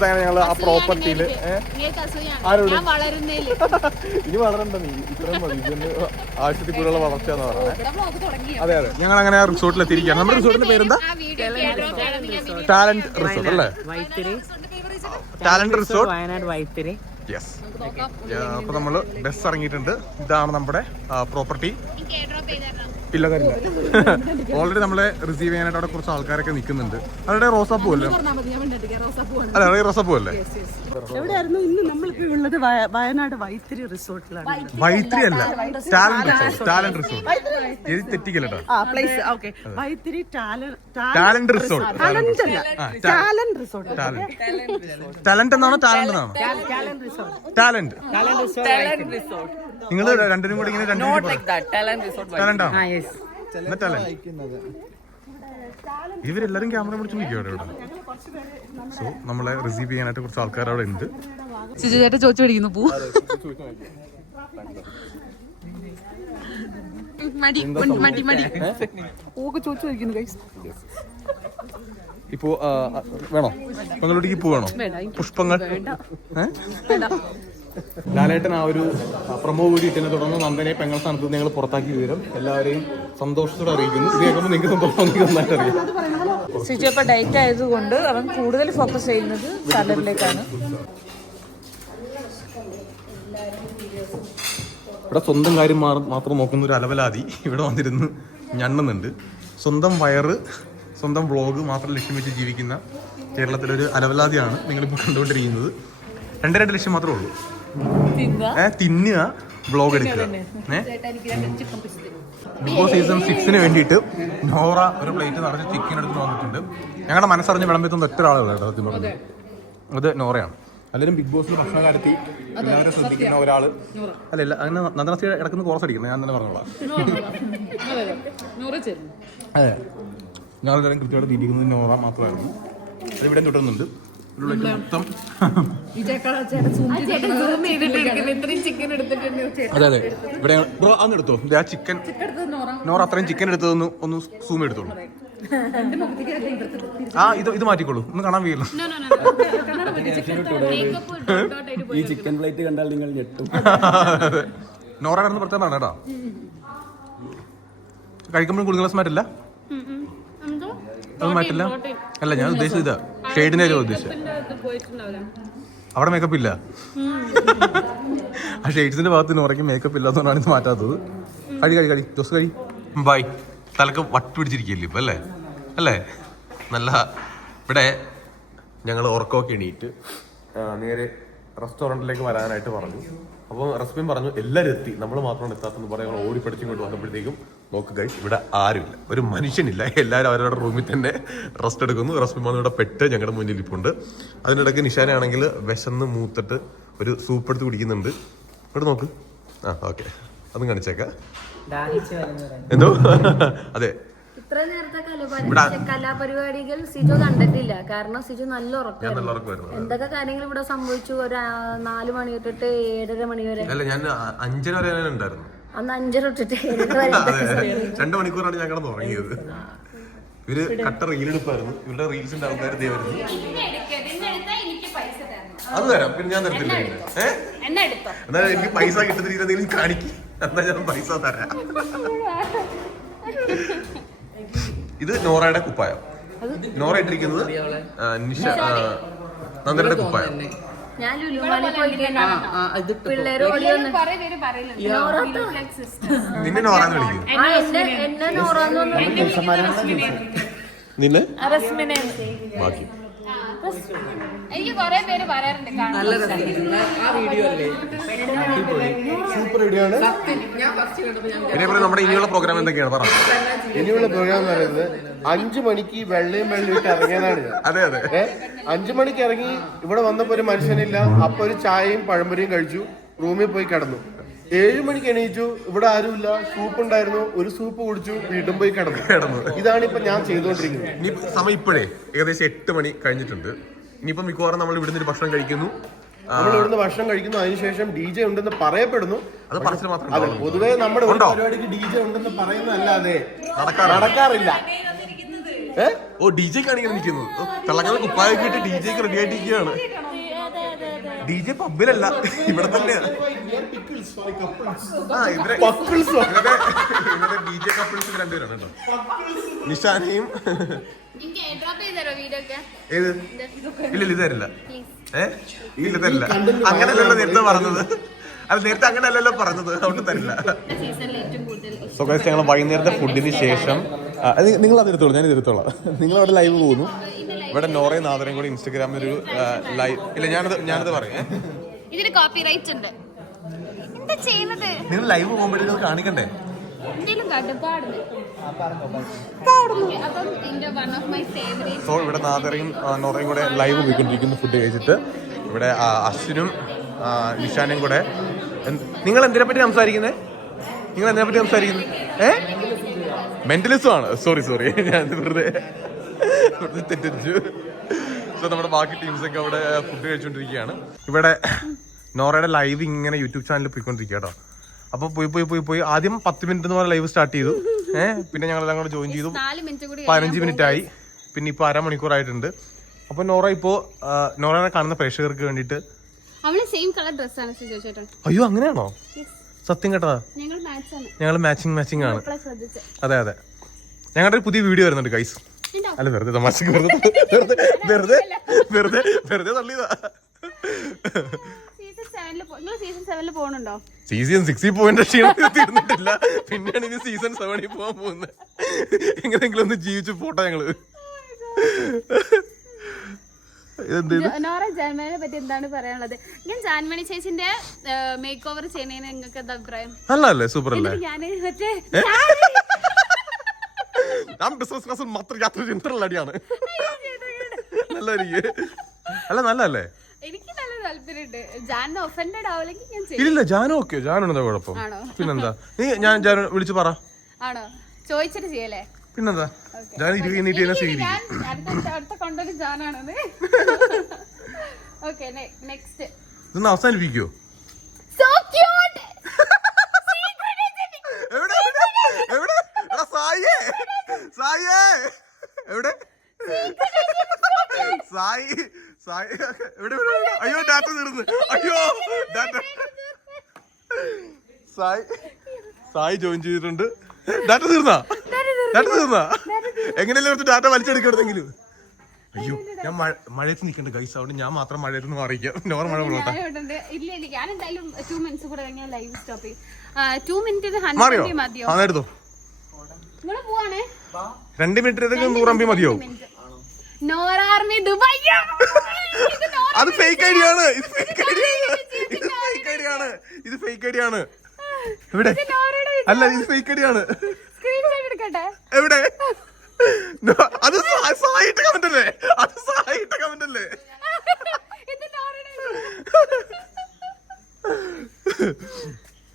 ഞങ്ങള് ആ പ്രോപ്പർട്ടിയില് ഇനി വളരണ്ട, നീ ഇത്രയും മതി. ഇതിന്റെ ആവശ്യത്തിൽ കൂടുതലുള്ള വളർച്ച എന്ന് പറഞ്ഞത്. അതെ ഞങ്ങൾ അങ്ങനെ റിസോർട്ടിൽ എത്തിയിരിക്കുകയാണ്. നമ്മുടെ റിസോർട്ടിന്റെ പേരെന്താ? ടാലന്റ് റിസോർട്ട് അല്ലേ? Talent resort Wayanad Vythiri. Yes. അപ്പൊ നമ്മള് ബസ് ഇറങ്ങിയിട്ടുണ്ട്. ഇതാണ് നമ്മുടെ പ്രോപ്പർട്ടി. ഇല്ല കാര്യമില്ല. ഓൾറെഡി നമ്മളെ റിസീവ് ചെയ്യാനായിട്ട് അവിടെ കുറച്ച് ആൾക്കാരൊക്കെ നിൽക്കുന്നുണ്ട്. അവിടെ റോസാപ്പൂ അല്ലേ? അല്ല റോസാപ്പൂ അല്ലേ? എവിടെയായിരുന്നു ഇന്ന് നമ്മളിപ്പോ ഉള്ളത്? വയനാട് വൈത്തിരി റിസോർട്ടിലാണ്. വൈത്തിരി അല്ല, ടാലന്റ് റിസോർട്ട്. ഇത് തെറ്റിക്കല്ലോ. Vythiri talent resort. Talent resort. Talent എന്നാണോ ടാലന്റ് എന്നാണോ? ടാലന്റ്. നിങ്ങൾ രണ്ടിനും കൂടി ഇങ്ങനെ ടാലന്റ്. ഇവരെല്ലാരും ക്യാമറ പിടിച്ചു നിൽക്കും അവിടെ. സോ നമ്മളെ റിസീവ് ചെയ്യാനായിട്ട് കുറച്ച് ആൾക്കാർ അവിടെ ഉണ്ട്. ചേട്ടൻ ചോദിച്ചു പഠിക്കുന്നു പൂ ഇപ്പോ വേണോ? പെങ്ങളോട്ടേക്ക് പൂ വേണോ? പുഷ്പങ്ങൾ. ലാലേട്ടൻ ആ ഒരു പ്രൊമോ വീഡിയോ ഇട്ടതിനെ തുടർന്ന് നന്ദനെ പെങ്ങൾ സ്ഥാനത്ത് നിങ്ങൾ പുറത്താക്കി വിവരം എല്ലാവരെയും സന്തോഷത്തോടെ അറിയിക്കുന്നു. ഇത് കേൾക്കുമ്പോൾ നിങ്ങൾക്ക് സന്തോഷം നന്നായിട്ട് അറിയാം. സിജോപ്പ ഡയറ്റ് ആയതുകൊണ്ട് അവൻ കൂടുതൽ ഫോക്കസ് ചെയ്യുന്നത് സാലഡിലേക്കാണ്. ഇവിടെ സ്വന്തം കാര്യം മാത്രം നോക്കുന്ന ഒരു അലവലാതി ഇവിടെ വന്നിരുന്ന് ഞണ്ണുന്നുണ്ട്. സ്വന്തം വയറ്, സ്വന്തം വ്ളോഗ് മാത്രം ലക്ഷ്യം വെച്ച് ജീവിക്കുന്ന കേരളത്തിലൊരു അലവലാതിയാണ് നിങ്ങളിപ്പോൾ കണ്ടുകൊണ്ടിരിക്കുന്നത്. 2 ലക്ഷം മാത്രമേ ഉള്ളൂ. തിന്നുക, വ്ളോഗ് എടുക്കുക. ബിഗ് ബോസ് സീസൺ 6 വേണ്ടിയിട്ട് നോറ ഒരു പ്ലേറ്റ് നിറച്ച് ചിക്കൻ എടുത്ത് വന്നിട്ടുണ്ട്. ഞങ്ങളുടെ മനസ്സറിഞ്ഞ് വിളമ്പെത്തുന്ന ഒറ്റ ഒരാളാണ് കേട്ടോ സത്യം പറഞ്ഞത്. അത് നോറയാണ്. എല്ലാവരും ബിഗ് ബോസിൽ ഭക്ഷണകാലത്ത് എല്ലാവരും ശ്രദ്ധിക്കുന്ന ഒരാള് അല്ല അങ്ങനെ നന്ദനസ്ഥ ഇടക്കുന്ന കോഴ്സ് അടിക്കുന്നത് ഞാൻ തന്നെ പറഞ്ഞോളാം. അതെ ഞങ്ങളെല്ലാവരും കൃത്യമായിട്ട് തിരിക്കുന്നത് നോറ മാത്രമായിരുന്നു. അത് ഇവിടെ തുടരുന്നുണ്ട്. മൊത്തം അതെ അതെ ഇവിടെ ബ്രോ അന്ന് എടുത്തോ ആ ചിക്കൻ നോറ അത്രയും ചിക്കൻ എടുത്തതൊന്ന് ഒന്ന് സൂം എടുത്തോളൂ. ആ ഇത് മാറ്റിക്കോളൂ ഒന്ന് കാണാൻ വീഴല്ലോ. ഈ ചിക്കൻ പ്ലേറ്റ് കണ്ടാൽ നിങ്ങൾ ഞെട്ടും. നോറ കിടന്ന് പ്രത്യേകം പറഞ്ഞ കേട്ടോ. കഴിക്കുമ്പോഴും കുടുംബ ഗ്ലാസ് മാറ്റില്ല അത് മാറ്റില്ല. അല്ല ഞാൻ ഉദ്ദേശിച്ചത് ഇതാ ഷെയ്ഡിനെ ഉദ്ദേശിച്ചത്. അവിടെ മേക്കപ്പ് ഇല്ല. ആ ഷെയ്ഡ്സിന്റെ ഭാഗത്ത് നോറയ്ക്ക് മേക്കപ്പ് ഇല്ലാത്തതുകൊണ്ടാണ് ഇത് മാറ്റാത്തത്. കഴി ദിവസം കഴി ബൈ. തലക്ക് വട്ട് പിടിച്ചിരിക്കില്ലേ ഇപ്പൊ അല്ലേ അല്ലേ നല്ല. ഇവിടെ ഞങ്ങൾ ഉറക്കമൊക്കെ എണീറ്റ് നേരെ റെസ്റ്റോറൻറ്റിലേക്ക് വരാനായിട്ട് പറഞ്ഞു. അപ്പോൾ റെസ്പിൻ പറഞ്ഞു എല്ലാവരും എത്തി, നമ്മൾ മാത്രമാണ് എത്താത്തെന്ന് പറയാൻ ഓടിപ്പടിച്ചിങ്ങോട്ട് വന്നപ്പോഴത്തേക്കും നോക്ക് ഗൈസ് ഇവിടെ ആരുമില്ല, ഒരു മനുഷ്യനില്ല. എല്ലാവരും അവരുടെ റൂമിൽ തന്നെ റെസ്റ്റ് എടുക്കുന്നു. റെസ്പിൻ വന്ന് ഇവിടെ പെട്ട് ഞങ്ങളുടെ മുന്നിൽ ഇപ്പുണ്ട്. അതിനിടയ്ക്ക് നിഷാനാണെങ്കിൽ വിശന്ന് മൂത്തിട്ട് ഒരു സൂപ്പ് എടുത്ത് കുടിക്കുന്നുണ്ട്. ഇവിടെ നോക്ക്. ആ ഓക്കെ അതും കാണിച്ചേക്കാം. എന്തോ അതെ ഇത്ര നേരത്തെ കലാപരിപാടികൾ സിജു കണ്ടിട്ടില്ല. കാരണം സിജു നല്ല ഉറക്കമായിരുന്നു. എന്തൊക്കെ കാര്യങ്ങൾ ഇവിടെ സംഭവിച്ചു. ഒരു 4 മണി തൊട്ടിട്ട് 7:30 മണി വരെ. അല്ല ഞാൻ 5:30 വരെ ഉണ്ടായിരുന്നു. അന്ന് 5:30 തൊട്ടിട്ട് 2 മണിക്കൂറാണ് ഞാൻ കിടന്ന് ഉറങ്ങിയത്. ഇവര് കട്ട റീലെടുപ്പായിരുന്നു. ഇവരുടെ റീൽസിന്റെ ആൾക്കാർ ദൈവമായിരുന്നു. അത് തരാം. പിന്നെ ഞാൻ തരത്തില്ല. എന്നാ എനിക്ക് പൈസ കിട്ടുന്ന രീതി എന്തെങ്കിലും കാണിക്കും. എന്നാ ഞാൻ പൈസ തരാം. ഇത് നോറയുടെ കുപ്പായം. നോറ ഇട്ടിരിക്കുന്നത് നന്ദനയുടെ കുപ്പായം. ഞാൻ ലുലുമാളിൽ പോയി പിള്ളേര് ഓടി നിന്നെ നോറാന്ന് വിളിക്കും. എന്നെ നോറാന്ന് നിന്നെ ബാക്കി എനിക്ക് കുറെ പേര് പറയാറുണ്ട് സൂപ്പർ വീഡിയോ ആണ്. ഇതേപോലെ നമ്മുടെ ഇനിയുള്ള പ്രോഗ്രാം എന്തൊക്കെയാണ് പറ. ഇനിയുള്ള പ്രോഗ്രാം എന്ന് പറയുന്നത് 5 മണിക്ക് വെള്ളയും ഇട്ട് ഇറങ്ങിയതാണ് ഞാൻ. അതെ അതെ 5 മണിക്ക് ഇറങ്ങി ഇവിടെ വന്നപ്പോ ഒരു മനുഷ്യനില്ല. അപ്പൊ ഒരു ചായയും പഴംപൊരിയും കഴിച്ചു, റൂമിൽ പോയി കിടന്നു. 7 മണിക്ക് എണീറ്റു, ഇവിടെ ആരുമില്ല. സൂപ്പ് ഉണ്ടായിരുന്നു, ഒരു സൂപ്പ് കുടിച്ചു, വീണ്ടും പോയി കിടന്നു. ഇതാണ് ഇപ്പൊ ഞാൻ ചെയ്തുകൊണ്ടിരിക്കുന്നത്. ഇനി സമയം ഇപ്പോഴേ ഏകദേശം 8 മണി കഴിഞ്ഞിട്ടുണ്ട്. ഇനിയിപ്പോ മിക്കവാറും നമ്മൾ ഇവിടുന്ന് ഒരു ഭക്ഷണം കഴിക്കുന്നു. നമ്മൾ ഇവിടുന്ന് ഭക്ഷണം കഴിക്കുന്നു. അതിനുശേഷം DJ ഉണ്ടെന്ന് പറയപ്പെടുന്നു. അത് പറച്ചിൽ മാത്രം. അതെ പൊതുവേ നമ്മുടെ പരിപാടിക്ക് DJ ഉണ്ടെന്ന് പറയുന്നതല്ലാതെ നടക്കാറില്ല. ഓ DJ കാണിക്കാൻ നിൽക്കുന്നു. തള്ളങ്ങളെ കുപ്പായൊക്കെ ഇട്ട് DJക്ക് റെഡി ആയിട്ടിരിക്കുകയാണ്. DJ പബ്ബിലല്ല, ഇവിടെ തന്നെയാണ്. DJ കപ്പിൾസ് രണ്ടുപേരാണ് കേട്ടോ. നിഷാനയും ഏത് ഇല്ല തരില്ല. ഇല്ല തരില്ല. അങ്ങനെയല്ലല്ലോ നേരത്തെ പറഞ്ഞത്. അത് നേരത്തെ അങ്ങനെയല്ലല്ലോ പറഞ്ഞത്. അതുകൊണ്ട് തരില്ല. സോ ഗൈസ് ഞങ്ങൾ വൈകുന്നേരത്തെ ഫുഡിന് ശേഷം നിങ്ങൾ അത് എടുത്തോളൂ, ഞാൻ ഇത് എടുത്തോളാം. നിങ്ങൾ അവിടെ ലൈവ് പോകുന്നു. ഇവിടെ നോറയും നാദരയും കൂടി ഇൻസ്റ്റഗ്രാമിൽ ഒരു ലൈവ് ഇല്ല. ഞാനത് പറയാം. ഇതിന് കോപ്പിറൈറ്റ് ഉണ്ട്. എന്താ ചെയ്യുന്നത്? നിങ്ങൾ ലൈവ് പോകുമ്പോഴേ കാണിക്കണ്ടേ? സോ ഇവിടെ നാദരയും നോറയും കൂടെ ലൈവ് പോയിക്കൊണ്ടിരിക്കുന്നു ഫുഡ് കഴിച്ചിട്ട്. ഇവിടെ അശ്വിനും നിഷാനും കൂടെ. നിങ്ങൾ എന്തിനെ പറ്റി സംസാരിക്കുന്നത്? മെന്റലിസം ആണ്. സോറി ഞാൻ വെറുതെ തെറ്റിച്ചു. സോ നമ്മുടെ ബാക്കി ടീംസൊക്കെ അവിടെ ഫുഡ് കഴിച്ചുകൊണ്ടിരിക്കുകയാണ്. ഇവിടെ നോറയുടെ ലൈവ് ഇങ്ങനെ യൂട്യൂബ് ചാനലിൽ പോയിക്കൊണ്ടിരിക്കുക കേട്ടോ. അപ്പൊ പോയി ആദ്യം 10 മിനിറ്റ് എന്ന് പറഞ്ഞ ലൈവ് സ്റ്റാർട്ട് ചെയ്തു. പിന്നെ ഞങ്ങളെല്ലാം കൂടെ ജോയിൻ ചെയ്തു. 15 മിനിറ്റ് ആയി. പിന്നെ ഇപ്പൊ 1/2 മണിക്കൂറായിട്ടുണ്ട്. അപ്പൊ നോറ ഇപ്പോ നോറയെ കാണുന്ന പ്രേക്ഷകർക്ക് വേണ്ടിട്ട് അയ്യോ അങ്ങനെയാണോ? സത്യം കേട്ടാ ഞങ്ങൾ മാച്ചിങ് ആണ്. അതെ ഞങ്ങളുടെ ഒരു പുതിയ വീഡിയോ വരുന്നുണ്ട് ഗൈസ്. അല്ല വെറുതെ തമാശക്ക് വെറുതെ തള്ളിയതാ. സീസൺ 6 പോയിന്റ് തീർന്നിട്ടില്ല. പിന്നെയാണ് ഇനി സീസൺ 7 പോകാൻ പോകുന്നത്. എങ്ങനെയെങ്കിലും ഒന്ന് ജീവിച്ചു പോട്ടെ ഞങ്ങള്. നോറ ജാൻമണിനെ പറ്റി എന്താണ് പറയാനുള്ളത്? ഞാൻ ജാൻമണി ചേച്ചിന്റെ മേക്ക് ഓവർ ചെയ്യുന്നതിന് നിങ്ങൾക്ക് എന്താ അഭിപ്രായം? നല്ലല്ലേ? സൂപ്പർ അല്ലേ? ഞാന് മറ്റേ ഞാൻ ബിസിനസ് ക്ലാസ്സിൽ മാത്രം യാത്ര ചെയ്യുന്ന അടിയാണ്. നല്ലായിരിക്കും. അല്ല നല്ലല്ലേ? എനിക്ക് നല്ല താല്പര്യമുണ്ട്. ജാൻ ഒഫൻഡഡ് ആവില്ലെങ്കിൽ ഞാൻ ചെയ്യും. ഇല്ല ജാനു ഓക്കെ. ജാനുണ്ടെന്താ കുഴപ്പം? പിന്നെന്താ ഞാൻ ജാനു വിളിച്ചു പറ. ആണോ? ചോദിച്ചിട്ട് ചെയ്യല്ലേ? പിന്നെന്താ ഞാൻ അടുത്ത കൊണ്ടൊരു ജാനാണത്. ഓക്കെ നെക്സ്റ്റ് ഇതൊന്ന് അവസാനിപ്പിക്കോ? So cute. എവിടെ സായി സായി എവിടെ? അയ്യോ ഡാറ്റ തീർന്ന്. അയ്യോ ഡാറ്റ. സായി ജോയിൻ ചെയ്തിട്ടുണ്ട്. ഡാറ്റ തീർന്നാ? എങ്ങനെയല്ലേ കുറച്ച് ഡാറ്റ വലിച്ചെടുക്കണമെങ്കിലും. അയ്യോ ഞാൻ മഴയത്ത് നിൽക്കണ്ട ഗൈസ്. അതുകൊണ്ട് ഞാൻ മാത്രം മഴയത്ത് നിന്ന് മാറിക്കാം. നോർ മഴ പോട്ടെ. ഇല്ല ഞാൻ എന്തായാലും 2 മിനിറ്റ്സ് കൂടെ കഴിഞ്ഞാൽ ലൈവ് സ്റ്റോപ്പ് ചെയ്യും. 2 മിനിറ്റ് മതിയോ? അതെടുത്തോ. നിങ്ങൾ പോവാണേ 2 മിനിറ്റ് 100 MB മതിയോ? Nor army Dubai. അത് ഫേക്ക് ഐഡി ആണ്. ഇത് ഫേക്ക് ഐഡി ആണ്. ഇത് ഫേക്ക് ഐഡി ആണ്. എവിടെ? അല്ല ഇത് ഫേക്ക് ഐഡി ആണ്. സ്ക്രീൻഷോട്ട് എടുക്കട്ടെ? എവിടെ? അത് സായിട്ട കമന്റ് അല്ലേ? അത് സായിട്ട കമന്റ് അല്ലേ?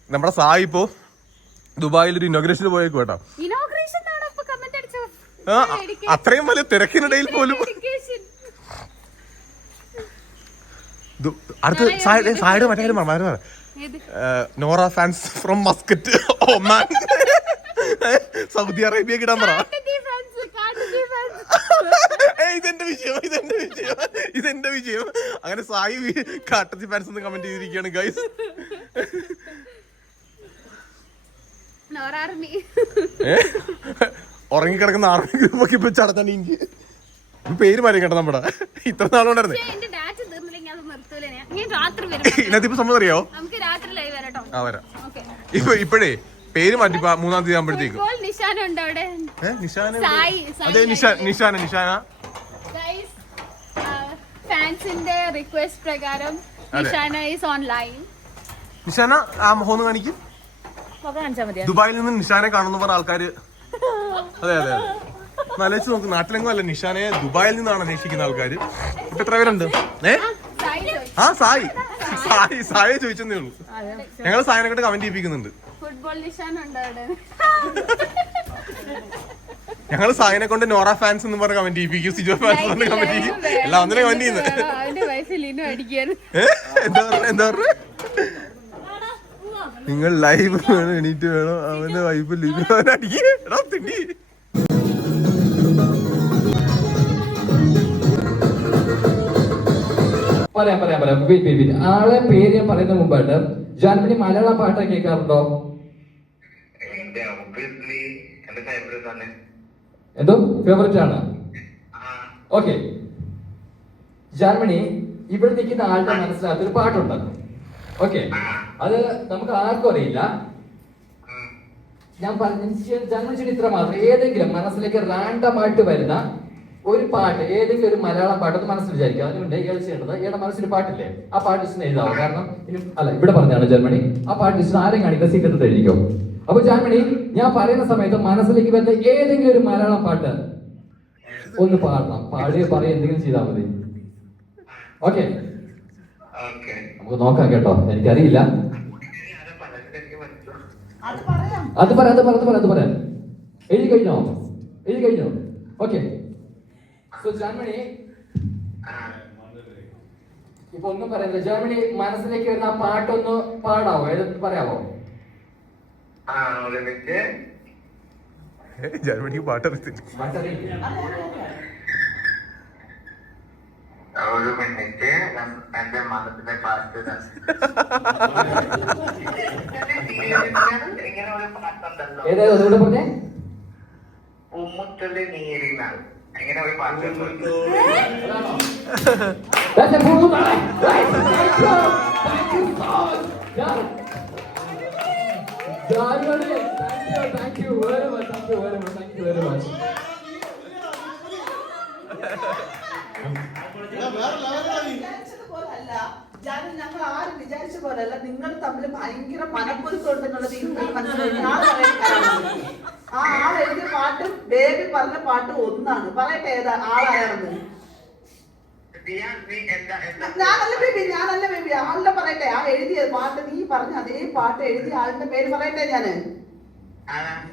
നമ്മുടെ സായി ഇപ്പോ ദുബായിൽ ഒരു ഇനോഗ്രേഷന് പോയേക്കും കേട്ടോ. അത്രയും വലിയ തിരക്കിനിടയിൽ പോലും അടുത്ത് സായുടെ മറ്റേ Nora fans from Muscat Oman Saudi Arabia കിടാൻ പറ. ഇതെന്റെ വിജയം. അങ്ങനെ സായി കാട്ടത്തി ഫാൻസ് എന്ന് കമന്റ് ചെയ്തിരിക്കുകയാണ് ഗൈസ്. ഉറങ്ങിക്കിടക്കുന്ന ആർമി ഗ്രൂപ്പൊക്കെ ഇപ്പൊ ചടച്ചാണ്. എനിക്ക് പേര് മാറി കേട്ടോ നമ്മുടെ. ഇത്ര നാളുണ്ടായിരുന്നേ. ഇതിനകത്തിപ്പോ സംഭവം അറിയോ? ആ വരാം. ഇപ്പഴേ പേര് മാറ്റി 3-ാം തീയതി ആകുമ്പോഴത്തേക്കും. അതെ നിഷാന ഫാൻസിന്റെ റിക്വസ്റ്റ് പ്രകാരം നിഷാന ഈസ് ഓൺലൈൻ. നിഷാന ആ മുഖം കാണിക്കും. ദുബായിൽ നിന്ന് നിഷാനെ കാണുന്ന പറഞ്ഞ ആൾക്കാര്. അതെ അതെ അതെ നലച്ച് നോക്ക്. നാട്ടിലെങ്ങും അല്ല, നിഷാനെ ദുബായിൽ നിന്നാണ് അന്വേഷിക്കുന്ന ആൾക്കാര്. ഇപ്പൊ എത്ര പേരുണ്ട്? ആ സായി ചോദിച്ചെന്നേ ഉള്ളൂ. ഞങ്ങൾ സായിനെ കൊണ്ട് കമന്റ് ചെയ്യിപ്പിക്കുന്നുണ്ട്. ഫുട്ബോൾ നിഷാന ഞങ്ങൾ സായിനെ കൊണ്ട് നോറ ഫാൻസ് എന്ന് പറഞ്ഞ കമന്റ് ചെയ്യിപ്പിക്കും. സിജോ ഫാൻസ് പറഞ്ഞ കമന്റ് ചെയ്യും. എല്ലാം ഒന്നിനെ കമന്റ് ചെയ്യുന്നത്. എന്താ പറഞ്ഞ നിങ്ങൾ ലൈവ് വേണം, എണീറ്റ് വേണം. അവന്റെ വൈഫ് ലിവ് അടിക്കടാ തിണ്ടി. പറയാം. ആളെ പേര് ഞാൻ പറയുന്ന മുമ്പായിട്ട് ജാൻമണി മലയാളം പാട്ട് കേൾക്കാറുണ്ടോ? എന്തോ ഫേവറേറ്റ് ആണ്. ഓക്കെ ജാൻമണി, ഇവിടെ നിൽക്കുന്ന ആളുടെ മനസ്സിലാത്തൊരു പാട്ടുണ്ട്. ഓക്കെ അത് നമുക്ക് ആർക്കും അറിയില്ല. ഞാൻ ജാൻമണി ഇത്ര മാത്രം ഏതെങ്കിലും മനസ്സിലേക്ക് റാൻഡം ആയിട്ട് വരുന്ന ഒരു പാട്ട്, ഏതെങ്കിലും ഒരു മലയാളം പാട്ടൊന്ന് മനസ്സിൽ വിചാരിക്കുക. അതിനുണ്ട് ഏത് ചെയ്യേണ്ടത്? ഏടെ മനസ്സിൽ പാട്ടില്ലേ ആ പാട്ട് ഇഷ്ടം എഴുതാവും. കാരണം അല്ല ഇവിടെ പറഞ്ഞാണ് ജർമ്മനി ആ പാട്ട് ഇഷ്ടം ആരെയും കാണിക്കുക സീക്രട്ട് എഴുതിക്കോ. അപ്പൊ ജർമ്മനി ഞാൻ പറയുന്ന സമയത്ത് മനസ്സിലേക്ക് വരുന്ന ഏതെങ്കിലും ഒരു മലയാളം പാട്ട് ഒന്ന് പാടണം. പറയും എന്തെങ്കിലും ചെയ്താൽ മതി. ഓക്കെ നമുക്ക് നോക്കാം കേട്ടോ. എനിക്കറിയില്ല. അത് പറയാം. എഴുതി കഴിഞ്ഞോ? ഓക്കെ ജർമ്മനി ഇപ്പൊ ഒന്നും പറയുന്നില്ല. ജർമ്മനി മനസ്സിലേക്ക് വരുന്ന ആ പാട്ടൊന്ന് പാടാവോ? ഏതൊന്ന് പറയാവോ? ജർമ്മനിക്ക് പാട്ടറിയില്ല. ഒരു മിനിറ്റ് എന്റെ മനസ്സിലെ പാട്ട് ഇങ്ങനെ ഒരു പാട്ടുണ്ടല്ലോ. ഏതായാലും അതുകൂടെ പറഞ്ഞേ. ഉമ്മുറ്റല് നീരിനാൽ ഇങ്ങനെ ഒരു പാട്ട്. Thank you very much. പോലെയല്ല, നിങ്ങൾ തമ്മിൽ ഭയങ്കര മനപ്പൊരുത്തമുണ്ടെന്നുള്ളത് നിങ്ങൾക്ക് മനസ്സിലായി. ആ ആൾ എഴുതിയ പാട്ടും ബേബി പറഞ്ഞ പാട്ടും ഒന്നാണ്. പറയട്ടെ ഏതാ ആളായിരുന്നു? ഞാനല്ല ബേബി, ആളുടെ പറയട്ടെ. ആ എഴുതിയ പാട്ട്, നീ പറഞ്ഞ അതേ പാട്ട് എഴുതിയ ആളുടെ പേര് പറയട്ടെ ഞാന്.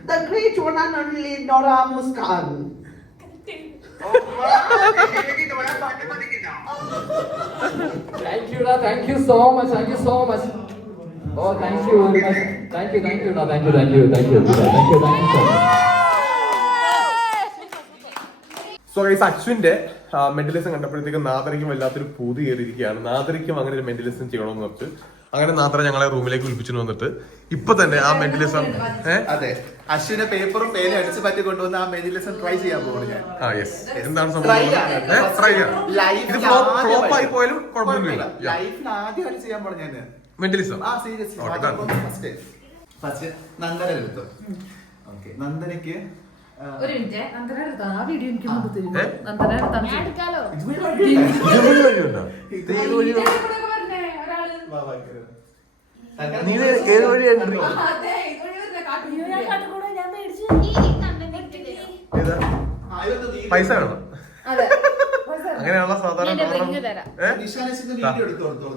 The great one and only Nora Muskan. Thank you so much. Oh, thank you very much. Thank you so much. So guys, അശ്വിന്റെ മെന്റലിസം കണ്ടപ്പോഴത്തേക്കും നാദറിക്കും വല്ലാത്തൊരു പൂതി കയറിയിരിക്കുകയാണ്. നാദറിക്കും അങ്ങനെ ഒരു മെന്റലിസം ചെയ്യണമെന്ന് വെച്ച് അങ്ങനെ നാദറ ഞങ്ങളെ റൂമിലേക്ക് വിളിപ്പിച്ചു വന്നിട്ട് ഇപ്പൊ തന്നെ ആ മെന്റലിസം അതെ, അശ്വിനെ പേപ്പറും പേരും അടിച്ചു പറ്റി കൊണ്ടുവന്ന് ആ മെന്റലിസം ട്രൈ ചെയ്യാൻ പോകുന്നു ഞാൻ. എന്താണ് സംഭവം? ട്രൈ ഫ്ലോപ്പ് ആയി പോയാലും കുഴപ്പമൊന്നുമില്ല. ലൈഫിൽ ആദ്യമായിട്ട് ചെയ്യാൻ പോണു ഞാൻ മെന്റലിസം. സീരിയസ്ലി ഫസ്റ്റ് നന്ദന എടുത്തു. ഓക്കെ, നന്ദനയ്ക്ക് ഒരു മിനിറ്റ്, നന്ദന എടുത്തോ? ആ വീഡിയോ എനിക്ക് നന്ദന എടുക്കാലോ? നീ ഏത് വഴിയാണ്? പൈസ വേണം അങ്ങനെയുള്ള സാധാരണ വീഡിയോ എടുത്തു കൊടുത്തോളൂ.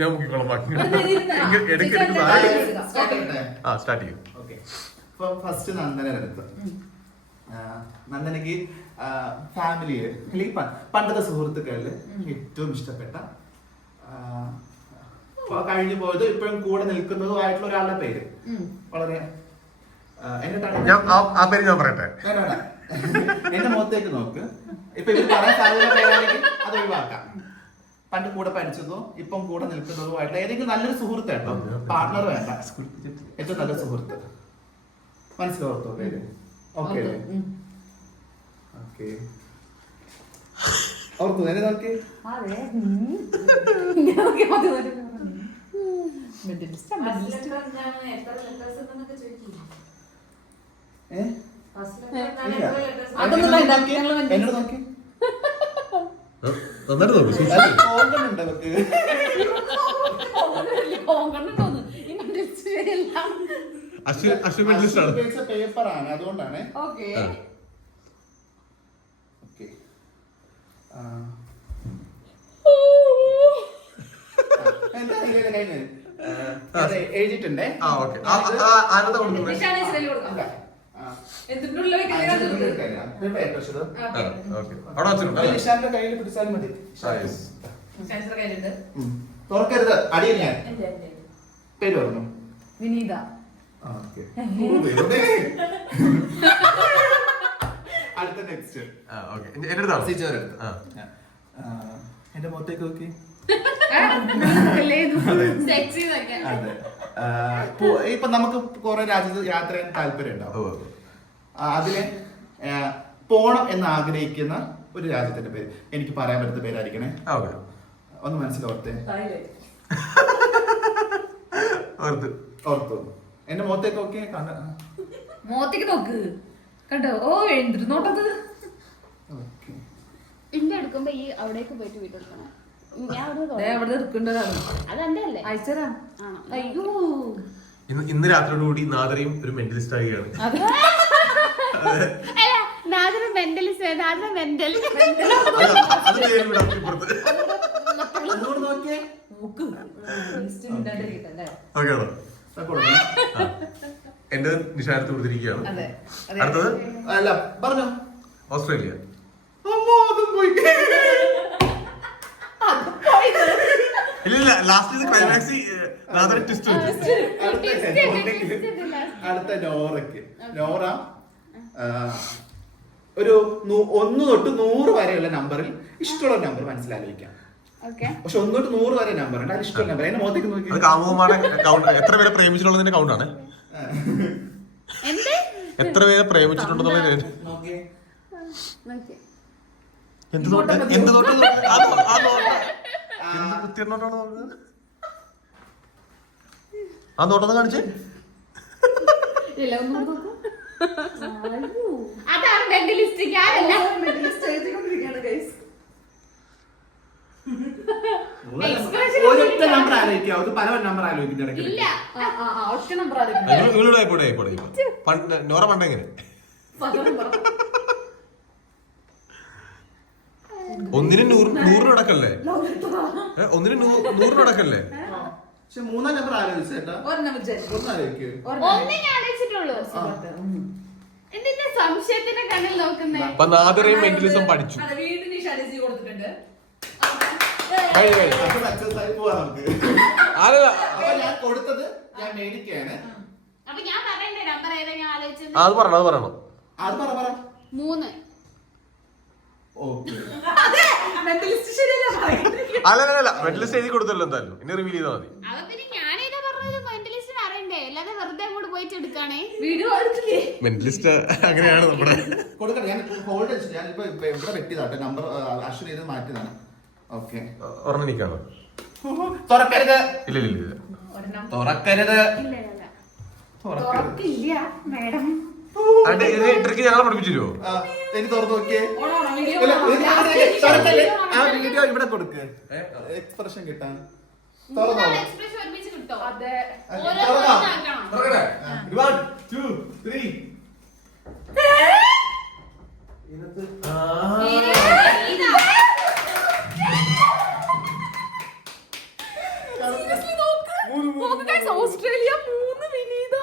ഞാൻ മുക്കിക്കോളാം. സ്റ്റാർട്ട് ചെയ്യും. ഓക്കെ, അപ്പൊ ഫസ്റ്റ് നന്ദന എടുത്തു. നന്ദനയ്ക്ക് ഫാമിലിയിൽ അല്ലെങ്കിൽ പണ്ടത്തെ സുഹൃത്തുക്കളില് ഏറ്റവും ഇഷ്ടപ്പെട്ട കഴിഞ്ഞു പോയത് ഇപ്പോഴും കൂടെ നിൽക്കുന്നതുമായിട്ടുള്ള ഒരാളുടെ പേര്. വളരെ ആ പേര് ഞാൻ പറയട്ടെ. എന്റെ മുഖത്തേക്ക് നോക്ക്. ഇപ്പൊ ഇവർ പറയാൻ സാധ്യത പേരാണെങ്കിൽ അത് ഒഴിവാക്കാം. പണ്ട് കൂടെ പഠിച്ചതോ ഇപ്പം കൂടെ നിൽക്കുന്നതോ ആയിട്ടുള്ള ഏതെങ്കിലും നല്ലൊരു സുഹൃത്ത് കേട്ടോ, പാർട്ട്ണർ വേണ്ട, ഏറ്റവും നല്ല സുഹൃത്ത്. മനസ്സിലോർത്തോ പേര്? ഓക്കെ ഓക്കെ, ഓർത്തു എന്നെ നോക്കി. എന്നോട് നോക്കി. പേപ്പറാണ്, അതുകൊണ്ടാണ്. എഴുതിട്ടുണ്ടേ. നിഷാന്റെ കയ്യിൽ പിടിച്ചാലും മതി. തുറക്കരുത്, അടിയിൽ ഞാൻ പേര് പറഞ്ഞു. വിനീത. അടുത്ത നെക്സ്റ്റ് എന്റെ മുഖത്തേക്ക് നോക്കി. ഇപ്പൊ നമുക്ക് കുറെ രാജ്യത്ത് യാത്ര ചെയ്യാൻ താല്പര്യം ഉണ്ടാവും. അതില് പോണം എന്ന് ആഗ്രഹിക്കുന്ന ഒരു രാജ്യത്തിന്റെ പേര് എനിക്ക് പറയാൻ പറ്റുന്ന പേരായിരിക്കണേ. ഒന്ന് മനസ്സിലോർത്തേ. ഓർത്തു. എന്റെ മുഖത്തേക്ക് നോക്കി. മുഖത്തേക്ക് നോക്ക്. കണ്ടോ? ഓ, എഴുതിട്ട് നോട്ടത്. ഇന്റെ എടുക്കുമ്പോ ഈ അവിടേക്ക് പോയിട്ട് വീട്ടെടുക്കണം. ഞാൻ അവിടെ എടുക്കേണ്ടതാണ്. അതെന്റെ അല്ലേ? അയച്ചരാ. അയ്യോ, ഇന്ന് രാത്രിയോടുകൂടി നാദറിയും ഒരു മെന്റലിസ്റ്റ് ആവുകയാണ്. എന്റെ നിശാനത്ത് കൊടുത്തിരിക്കുകയാണ്. അടുത്തത് അല്ല പറഞ്ഞു ഓസ്ട്രേലിയ. ഇല്ല, ലാസ്റ്റ് ക്ലൈമാക്സ് അടുത്ത നോറയ്ക്ക്. നോറ ഒരു 1 തൊട്ട് 100 വരെയുള്ള നമ്പറിൽ ഇഷ്ടമുള്ള നമ്പർ മനസ്സിലാലോചിക്കാം. പക്ഷെ 1 തൊട്ട് 100 വരെ നമ്പർ ഉണ്ട്, അത് ഇഷ്ടമുള്ള നമ്പർ. എന്നെ മുഖത്തേക്ക് നോക്കി. എത്ര പേരെ പ്രേമിച്ചിട്ടുള്ളതിന്റെ കൗണ്ടാണ്. എത്ര പേരെ പ്രേമിച്ചിട്ടുണ്ടെന്നുള്ള എന്ത് തൊട്ട് ആ നോട്ടൊന്ന് കാണിച്ച്. അതാണ് മെന്റലിസ്റ്റിക്. ഒരൊറ്റ നമ്പർ ആലോചിക്കാം, അത് പല നമ്പർ ആലോചിക്കും ഇടയ്ക്ക്. ഇല്ല ഒറ്റ നമ്പർ ഇവളോട് ആയിക്കോട്ടെ നോറ പണ്ട് എങ്ങനെ ഒന്നിന് 100 നടക്കല്ലേ? ഒന്നിന് 100 നടക്കല്ലേ? പക്ഷെ 3 നമ്പർ ആലോചിച്ചേട്ടാ, ഒന്നാലോചിക്കൂ. ഒന്നേ ഞാൻ ആലോചിച്ചിട്ടുള്ളൂ. എന്തിന്റെ സംശയത്തിന്റെ കണ്ണിൽ നോക്കുന്നേ? അപ്പൊ നാദറയും മെന്റലിസം പഠിച്ചു. വീടിന് ഷാലിസി കൊടുത്തിട്ടുണ്ട്. അത് success ആയി പോവാ നമുക്ക്. അപ്പൊ ഞാൻ കൊടുത്തത് ഞാൻ മേടിക്കാണ്. അപ്പൊ ഞാൻ പറയണ്ടേ നമ്പർ ഏതാ ഞാൻ ആലോചിച്ചത്? അത് പറയണം അത് പറ 3. ഓക്കെ. അല്ല മെന്റലിസ്റ്റ് എഴുതി കൊടുത്തല്ലോ, എന്തായാലും ഇനി റിവീൽ ചെയ്താൽ മതി. അപ്പൊ പിന്നെ ഞാൻ ഏതാ പറഞ്ഞത് മെന്റലിസ്റ്റ് അറിയണ്ടേ, അല്ലാതെ വെറുതെ അങ്ങോട്ട് പോയിട്ട് എടുക്കാണേ. വീഡിയോ എടുത്തില്ലേ? മെന്റലിസ്റ്റ് അങ്ങനെയാണ് നമ്മുടെ കൊടുക്കണം. ഞാൻ ഹോൾഡ് വെച്ചിട്ട് ഞാൻ ഇപ്പൊ ഇവിടെ വെട്ടിയതാട്ടെ നമ്പർ, അശ്വിൻ ചെയ്ത് മാറ്റിയതാണ്. ഓക്കെ, ഓർമ്മനിക്കാണോ? തുറക്കരുത്. ഇല്ല തുറക്കരുത്. തുറക്കില്ല മാഡം. ട്രിക്ക് ഞങ്ങളെ പഠിപ്പിച്ചു തരുമോ? എനിക്ക് തുറന്നു നോക്കിയേ. തുറക്കല്ലേ, ആ വീഡിയോ ഇവിടെ കൊടുക്ക്, എക്സ്പ്രഷൻ കിട്ടാൻ. തുറന്നോ? എക്സ്പ്രഷൻ ഒരുമിച്ച് കിട്ടോ? അതെ. തുറന്നോ? 1 2 3 ഓസ്ട്രേലിയ 3 വിനീത.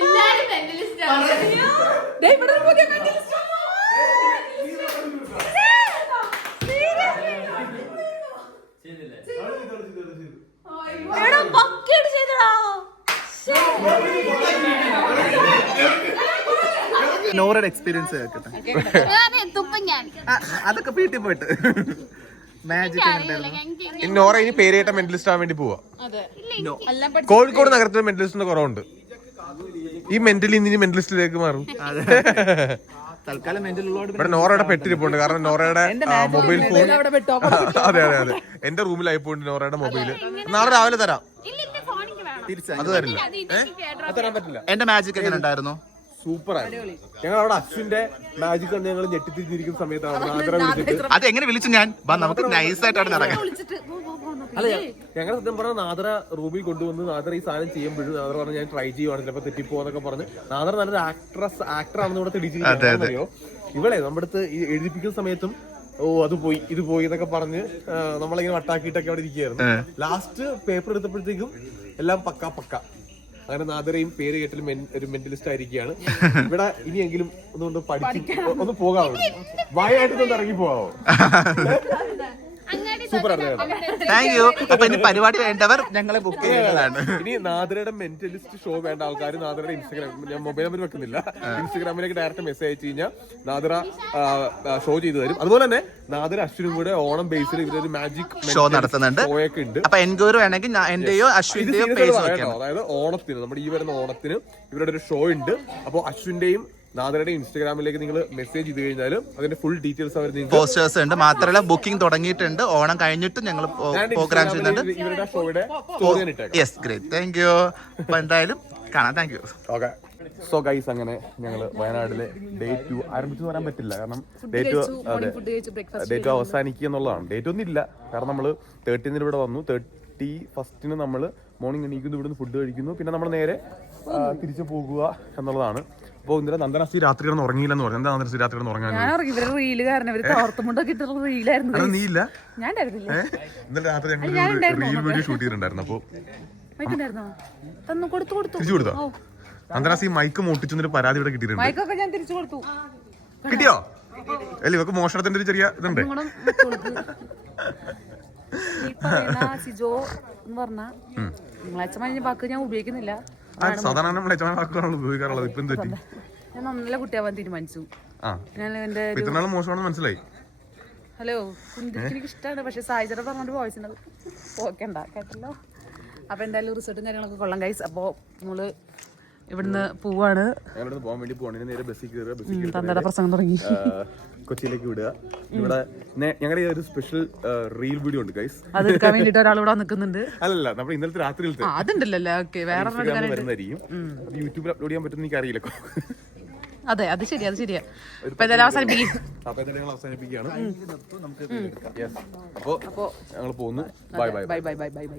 എല്ലാരും മെന്റലിസ്റ്റ് ആണ്. നോറയുടെ എക്സ്പീരിയൻസ് കേൾക്കട്ടെ. തുപ്പൻ ഞാൻ അതൊക്കെ വീട്ടിൽ പോയിട്ട് മാജിക് നോറ ഇനി പേര് കേട്ട മെന്റലിസ്റ്റ് ആവാൻ വേണ്ടി പോവാ. കോഴിക്കോട് നഗരത്തിൽ മെന്റലിസ്റ്റിന്റെ കുറവുണ്ട്. ഈ മെന്റലി ഇനി മെന്റലിസ്റ്റിലേക്ക് മാറും. തൽക്കാലം മെന്റൽ ഉള്ളോട് ഇവിടെ നോറയുടെ പെട്ടിരിപ്പുണ്ട്, കാരണം നോറയുടെ മൊബൈൽ ഫോൺ അതെ എന്റെ റൂമിലായിപ്പോണ്ട് നോറയുടെ മൊബൈല്. നാളെ രാവിലെ തരാം. അത് തരില്ല, അത് തരാൻ പറ്റില്ല. എന്റെ മാജിക് എങ്ങനെ ഉണ്ടായിരുന്നു? സൂപ്പറായിരുന്നു. ഞങ്ങൾ അവിടെ അശ്വിന്റെ മാജിക് കണ്ട് ഞങ്ങൾ ഞെട്ടിത്തിരിഞ്ഞിരിക്കുന്ന സമയത്താണ് നാദര വിളിച്ചിട്ട്. അത് എങ്ങനെ വിളിച്ചു ഞാൻ? നമുക്ക് നൈസായിട്ടാണ് നടക്കാൻ. അല്ല ഞങ്ങൾ സത്യം പറഞ്ഞ നാദര റൂമിൽ കൊണ്ടുവന്ന് നാദര ഈ സാധനം ചെയ്യുമ്പോഴും നാദര പറഞ്ഞ് ഞാൻ ട്രൈ ചെയ്യുവാണ്, ചിലപ്പോൾ തെറ്റിപ്പോന്നൊക്കെ പറഞ്ഞ്. നാദര നല്ലൊരു ആക്ടറാണെന്ന് ഇവിടെ തെളിയിച്ചിരിക്കുന്നറിയോ. ഇവളെ നമ്മുടെ അടുത്ത് എഴുതിപ്പിക്കുന്ന സമയത്തും അത് പോയി ഇത് പോയി എന്നൊക്കെ പറഞ്ഞ് നമ്മളിങ്ങനെ വട്ടാക്കിയിട്ടൊക്കെ അവിടെ ഇരിക്കുകയായിരുന്നു. ലാസ്റ്റ് പേപ്പർ എടുത്തപ്പോഴത്തേക്കും എല്ലാം പക്ക. അങ്ങനെ നാദരയും പേര് കേട്ടിലും ഒരു മെന്റലിസ്റ്റ് ആയിരിക്കുകയാണ്. ഇവിടെ ഇനിയെങ്കിലും ഒന്നുകൊണ്ട് പഠിച്ച് ഒന്ന് പോകാവോ, വായായിട്ടൊന്ന് ഇറങ്ങി പോകാവോ? Thank you. അപ്പൊ ഇനി പരിപാടി വേണ്ടവർ ഞങ്ങളെ ബുക്ക് ചെയ്യുന്നതാണ്. ഇനി നാദരയുടെ മെന്റലിസ്റ്റ് ഷോ വേണ്ട ആൾക്കാർ നാദരയുടെ ഇൻസ്റ്റാഗ്രാം, ഞാൻ മൊബൈൽ നമ്പർ വെക്കുന്നില്ല, ഇൻസ്റ്റാഗ്രാമിലേക്ക് ഡയറക്റ്റ് മെസ്സേജ് അയച്ചു കഴിഞ്ഞാൽ നാദര ഷോ ചെയ്തു തരും. അതുപോലെ തന്നെ നാദര അശ്വിനും കൂടെ ഓണം ബേസിൽ ഇവരൊരു മാജിക് ഷോ നടത്തുന്നുണ്ട്. ഷോയൊക്കെ ഉണ്ട്. അപ്പൊ എൻക്വയറി വേണമെങ്കിൽ എന്റെയോ അശ്വിന്റെയോ പേജ് വെക്കാം. അതായത് ഓണത്തിന്, നമ്മുടെ ഈ വരുന്ന ഓണത്തിന് ഇവരുടെ ഒരു ഷോ ഉണ്ട്. അപ്പോൾ അശ്വിന്റെയും നാദരയുടെ ഇൻസ്റ്റാഗ്രാമിലേക്ക് നിങ്ങൾ മെസ്സേജ് ചെയ്ത് കഴിഞ്ഞാൽ അതിന്റെ ഫുൾ ഡീറ്റെയിൽസ് അവർ പോസ്റ്റേഴ്സ് ഉണ്ട്. മാത്രമല്ല ബുക്കിംഗ് തുടങ്ങിയിട്ടുണ്ട്. ഓണം കഴിഞ്ഞിട്ട് ഞങ്ങൾ പ്രോഗ്രാം ചെയ്യുന്നുണ്ട്. ഇവരുടെ ഷോയുടെ സ്റ്റോറി ഇട്ടേക്കാം. Yes, great, thank you. അപ്പൊ എന്തായാലും കാണാം. Thank you. Okay. So guys, അങ്ങനെ ഞങ്ങൾ വയനാട്ടിലെ ഡേ 2 ആരംഭിച്ചു പറയാൻ പറ്റില്ല, കാരണം ഡേ 2 അവസാനിക്കുക എന്നുള്ളതാണ്. ഡേറ്റ് ഒന്നും ഇല്ല, കാരണം നമ്മൾ 13 ഇവിടെ വന്നു. 31 നമ്മൾ മോർണിംഗ് എണീക്കുന്നു, ഇവിടുന്ന് ഫുഡ് കഴിക്കുന്നു, പിന്നെ നമ്മൾ നേരെ തിരിച്ചു പോകുക എന്നുള്ളതാണ്. അപ്പോൾ ഇന്നലെ നന്ദനാസി രാത്രി കിടന്ന് ഉറങ്ങിയില്ലെന്ന് പറഞ്ഞു. എന്താ നന്ദനാസി രാത്രി കിടന്ന് ഉറങ്ങാൻ? നീ ഇല്ല? ഇന്നലെ രാത്രി ഞങ്ങൾ റീൽ വീഡിയോ ഷൂട്ട് ചെയ്തിട്ടുണ്ടായിരുന്നു. അപ്പോൾ തിരിച്ചു കൊടുത്തോ? നന്ദനാസി മൈക്ക് മോട്ടിച്ചൊരു പരാതി ഇവിടെ കിട്ടിയിട്ടുണ്ട്. കിട്ടിയോ? അല്ല, ഇവക്ക് മോഷണത്തിന്റെ ഒരു ചെറിയ ഇതുണ്ട്. സിജോ എന്ന് പറഞ്ഞ വാക്ക് ഞാൻ ഉപയോഗിക്കുന്നില്ല. സാധാരണ വാക്കുകളാണ് ഉപയോഗിക്കാറുള്ളത്. ഇപ്പം തെറ്റി. ഞാൻ നല്ല കുട്ടിയാവാൻ തീരുമാനിച്ചു. ഇത്രനാളും മോശമാണെന്ന് മനസ്സിലായി. ഹലോ, എനിക്ക് ഇഷ്ടമാണ്, പക്ഷെ സായിച്ചേട്ടൻ പറഞ്ഞോണ്ട് വോയിസ് ഉണ്ട്. ഓക്കേണ്ട കേട്ടല്ലോ. അപ്പോൾ എന്തായാലും റിസോർട്ടും കാര്യങ്ങളൊക്കെ കൊള്ളാം ഗൈസ്. അപ്പോൾ നമ്മള് ഇവിടുന്ന് പോവാണ്. ഞങ്ങളിവിടെ പോകാൻ വേണ്ടി പോകണേ നേരെ ബസ്സിൽ കയറുക. തന്തയുടെ പ്രസംഗം തുടങ്ങി. കൊച്ചിയിലേക്ക് വിടുക. ഇവിടെ ഞങ്ങളുടെ ഒരു സ്പെഷ്യൽ റീൽ വീഡിയോ ഉണ്ട് ഗൈസ്. അത് എടുക്കാൻ വേണ്ടിട്ട് ഒരാൾ ഇവിടെ നിൽക്കുന്നുണ്ട്. അല്ല നമ്മുടെ ഇന്നലത്തെ രാത്രിയിലത്തെ അതുണ്ടല്ലോ. ഓക്കെ, വേറെ വരുന്നതായിരിക്കും. അത് യൂട്യൂബിൽ അപ്ലോഡ് ചെയ്യാൻ പറ്റുന്ന എനിക്ക് അറിയില്ല. അതെ, അത് ശരിയാ. അപ്പൊ എന്തായാലും അവസാനിപ്പിക്കുകയാണ്. അപ്പോൾ ഞങ്ങൾ പോകുന്നു. Bye bye.